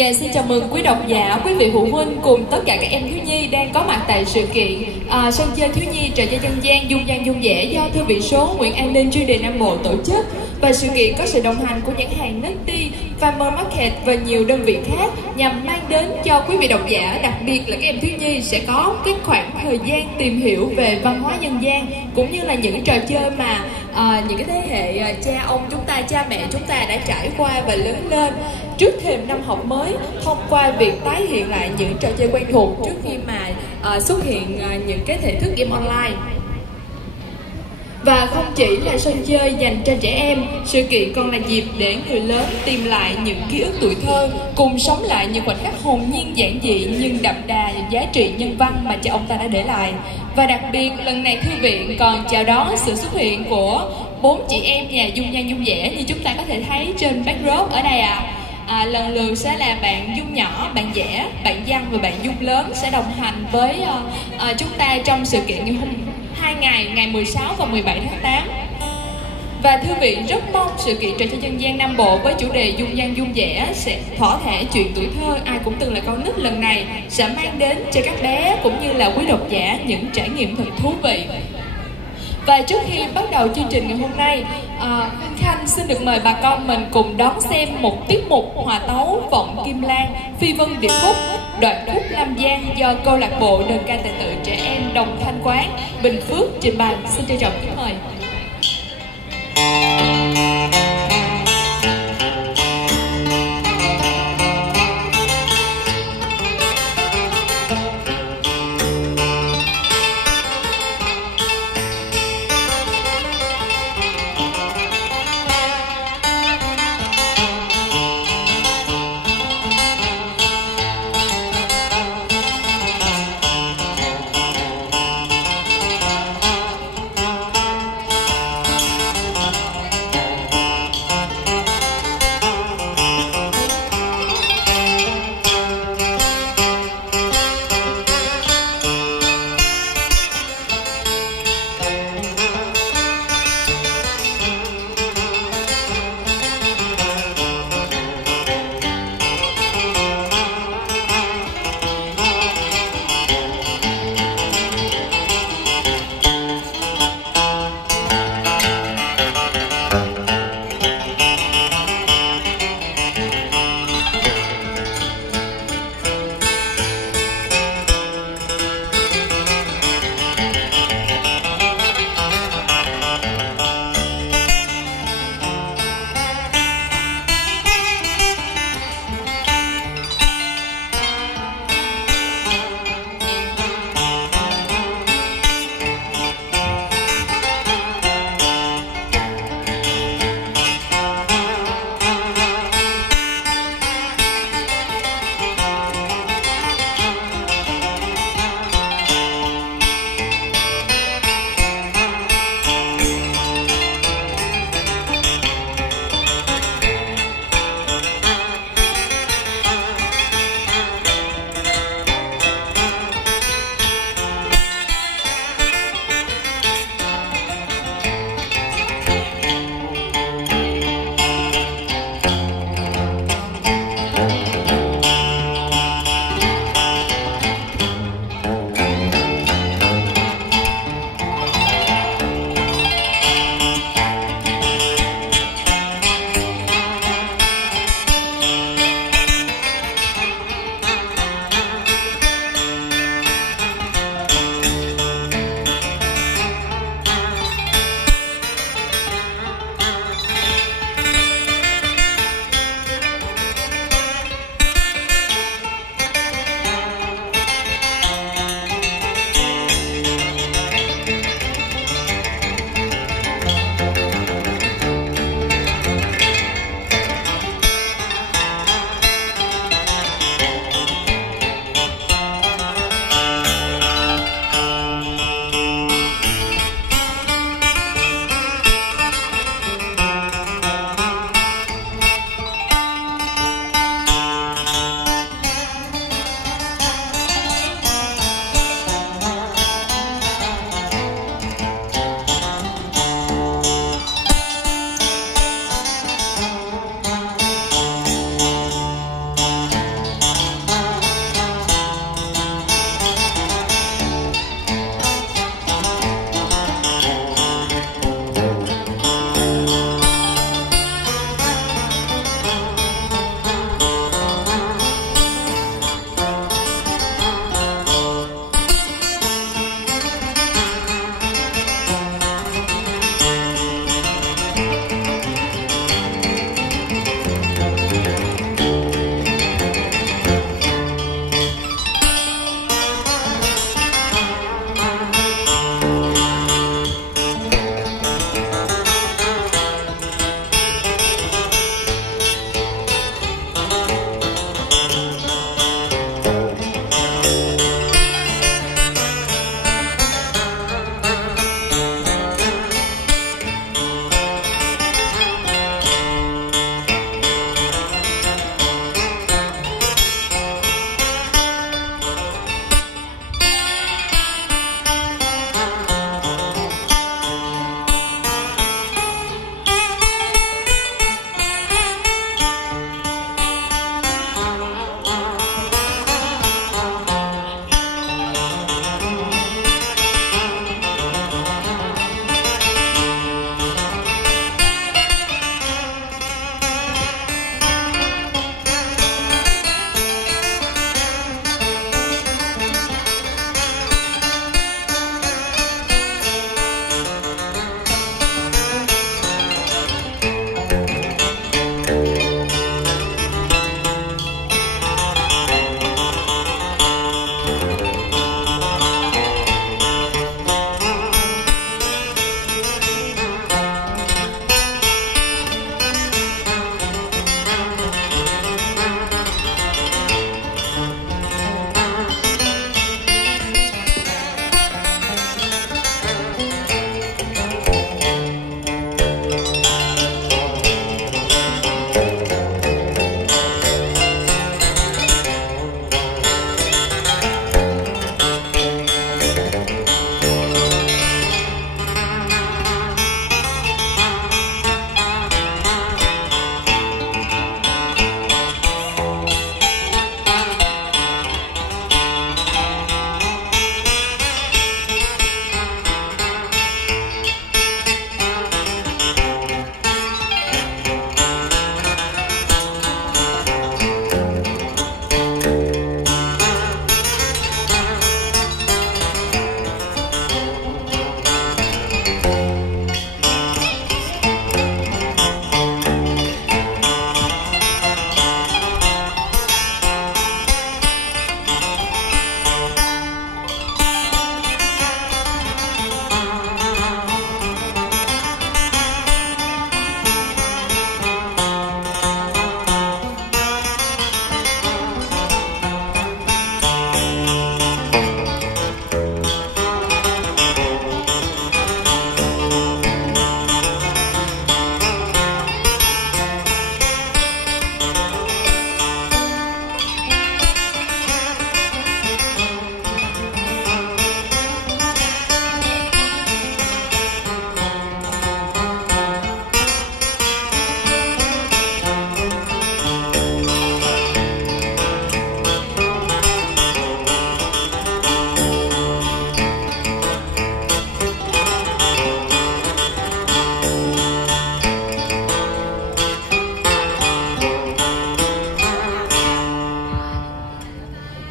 Dạ, xin chào mừng quý độc giả, quý vị phụ huynh cùng tất cả các em thiếu nhi đang có mặt tại sự kiện sân chơi thiếu nhi trò chơi dân gian dung dẻ do Thư viện số Nguyễn An Ninh chuyên đề Nam Bộ tổ chức. Và sự kiện có sự đồng hành của nhãn hàng Nutty, Farmer Market và nhiều đơn vị khác nhằm mang đến cho quý vị độc giả, đặc biệt là các em thiếu nhi sẽ có cái khoảng thời gian tìm hiểu về văn hóa dân gian cũng như là những trò chơi mà những cái thế hệ cha ông chúng ta, cha mẹ chúng ta đã trải qua và lớn lên trước thềm năm học mới thông qua việc tái hiện lại những trò chơi quen thuộc trước khi mà xuất hiện những cái thể thức game online. Và không chỉ là sân chơi dành cho trẻ em, sự kiện còn là dịp để người lớn tìm lại những ký ức tuổi thơ, cùng sống lại những khoảnh khắc hồn nhiên giản dị nhưng đậm đà giá trị nhân văn mà cha ông ta đã để lại. Và đặc biệt lần này thư viện còn chào đón sự xuất hiện của 4 chị em nhà dung dẻ như chúng ta có thể thấy trên backdrop ở đây ạ. Lần lượt sẽ là bạn Dung nhỏ, bạn Dẻ, bạn Văn và bạn Dung lớn sẽ đồng hành với chúng ta trong sự kiện ngày hôm 2 ngày 16 và 17 tháng 8. Và thư viện rất mong sự kiện trò chơi dân gian Nam Bộ với chủ đề dung dẻ sẽ thỏa thể chuyện tuổi thơ ai cũng từng là con nít lần này sẽ mang đến cho các bé cũng như là quý độc giả những trải nghiệm thật thú vị. Và trước khi bắt đầu chương trình ngày hôm nay, Khanh xin được mời bà con mình cùng đón xem một tiết mục hòa tấu Vọng Kim Lan, Phi Vân Điệp Khúc, đoạn khúc Lam Giang do câu lạc bộ đờn ca tài tử trẻ em Đồng Thanh Quán, Bình Phước trình bày. Xin trân trọng kính mời.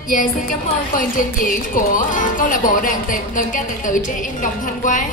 Dạ xin cảm ơn phần trình diễn của câu lạc bộ đàn ca tài tử trẻ em Đồng Thanh Quán.